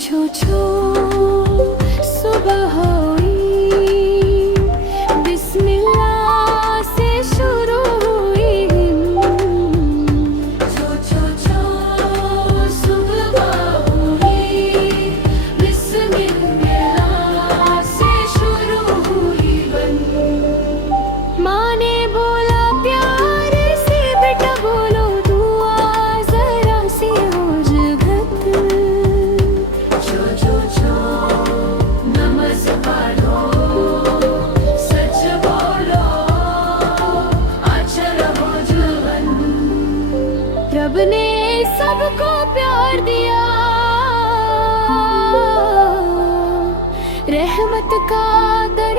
छो छो सुबह हुई, बिस्मिल्लाह से शुरू हुई। छो छो छो सुबह हुई, बिस्मिल्लाह से शुरू हुई बन। माँ ने बोला प्यार से, बेटा बोलो दुआ जरा सी हो जगत। छो छो छो नमज पढ़ो, सच बोलो, अच्छा रहो जवन। रब ने सबको प्यार दिया, रहमत का दर